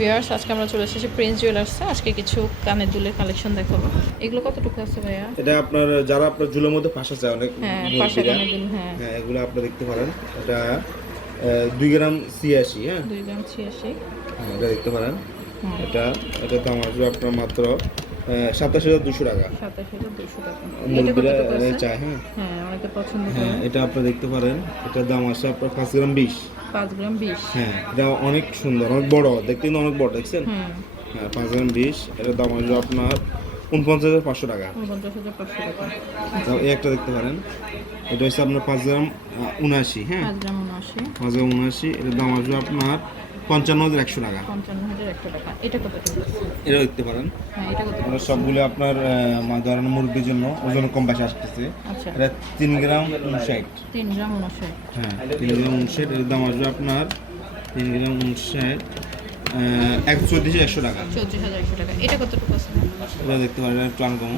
Viewers আজকে আমরা চলে এসেছি প্রিন্স জুয়েলার্স আজকে কিছু কানের দুলের কালেকশন দেখাবো। এগুলো কতটুকু আছে ভাইয়া? এটা আপনার যারা আপনার জুলের মধ্যে ফাঁসা যায় অনেক হ্যাঁ ফাঁসা পাশে কানের দুল হ্যাঁ। হ্যাঁ এগুলো আপনি দেখতে পারেন। এটা দুই গ্রাম ছিয়াশি হ্যাঁ। দুই গ্রাম ছিয়াশি। হ্যাঁ, এটা দেখতে পারেন। এটা এটা দাম আসবে আপনার মাত্র সাতাশ হাজার দুশো টাকা। সাতাশ হাজার দুশো টাকা। আছে চায় হ্যাঁ। হ্যাঁ অনেকে পছন্দ হ্যাঁ এটা আপনি দেখতে পারেন। এটার দাম আসে আপনার পাঁচ গ্রাম বিশ। পাঁচ গ্রাম বিশ। হ্যাঁ এটা অনেক সুন্দর অনেক বড়। দেখতে কিন্তু অনেক বড় দেখছেন? হ্যাঁ পাঁচ গ্রাম বিশ এটার দাম আসবে আপনার উনপঞ্চাশ হাজার পাঁচশো টাকা। এই একটা দেখতে পারেন। এটা হচ্ছে আপনার পাঁচ গ্রাম আহ, উনআশি হ্যাঁ? পাঁচ গ্রাম উনআশি। পাঁচ গ্রাম উনআশি এটার দাম আসবে আপনার পঞ্চান্ন হাজার একশো টাকা। পঞ্চান্ন হাজার একশো টাকা। এটা দেখতে পারেন। হ্যাঁ এটা কত? আমরা সবগুলো আপনার ধরেন মুরগির জন্য ওজন কম বেশি আসতেছে। আচ্ছা। এটা তিন গ্রাম উনষাট। তিন গ্রাম উনষাট। হ্যাঁ তিন গ্রাম উনষাট এর দাম আসবে আপনার তিন গ্রাম উনষাট একশো চল্লিশ একশো টাকা। চৌত্রিশ হাজার একশো টাকা। এটা কতটুকু আছে? এটা দেখতে পারেন এটা একটু আনকম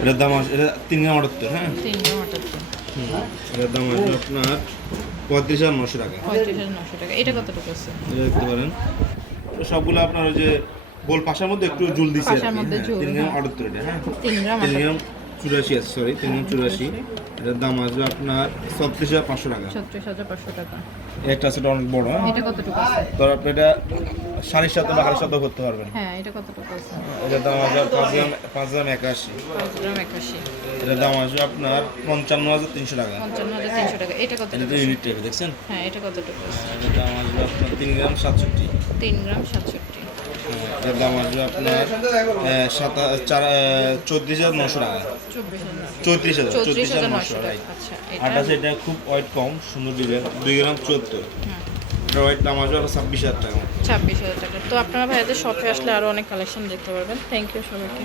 এটার দাম আসবে এটা তিন গ্রাম আটাত্তর হ্যাঁ। তিন গ্রাম আটাত্তর। এটার দাম আসবে আপনার পঁয়ত্রিশ হাজার নশো টাকা। পঁয়ত্রিশ হাজার নশো টাকা। এটা কতটুকু আছে? এটা দেখতে পারেন। তো সবগুলো আপনার ওই যে গোল পাশার মধ্যে একটু জুল দিছে হ্যাঁ, তিন গ্রাম হ্যাঁ। আটাত্তর এটা হ্যাঁ। তিন গ্রাম চুরাশি আছে সরি তিন গ্রাম চুরাশি। এটার দাম আসবে আপনার ছত্রিশ হাজার পাঁচশো টাকা। ছত্রিশ হাজার পাঁচশো টাকা। একটা আছে এটা অনেক বড় হ্যাঁ। এটা কতটুকু আছে? তো আপনি এটা সাড়ে সাত বা সাড়ে সাত করতে পারবেন। হ্যাঁ এটা আছে দাম আসবে পাঁচ গ্রাম পাঁচ গ্রাম একাশি। পাঁচ গ্রাম একাশি। এটার দাম আসবে আপনার পঞ্চান্ন হাজার তিনশো টাকা। পঞ্চান্ন হাজার তিনশো টাকা। এটা এটা ইউনিট দেখছেন? হ্যাঁ এটা আছে এটার দাম আসবে আপনার তিন গ্রাম সাতষট্টি। তিন গ্রাম সাতষট্টি। হ্যাঁ, এটার দাম আসবে আপনার আহ, সাতা চার চৌত্রিশ হাজার নশো টাকা। হাজার। চৌত্রিশ হাজার চৌত্রিশ নশো টাকা আচ্ছা এটা খুব ওয়েট কম সুন্দর ডিজাইন দুই গ্রাম চুয়াত্তর। এটা দাম আসবে ছাব্বিশ হাজার টাকা। ছাব্বিশ হাজার টাকা। তো আপনারা ভাইয়াদের শপে আসলে আরও অনেক কালেকশন দেখতে পারবেন। থ্যাংক ইউ সবাইকে।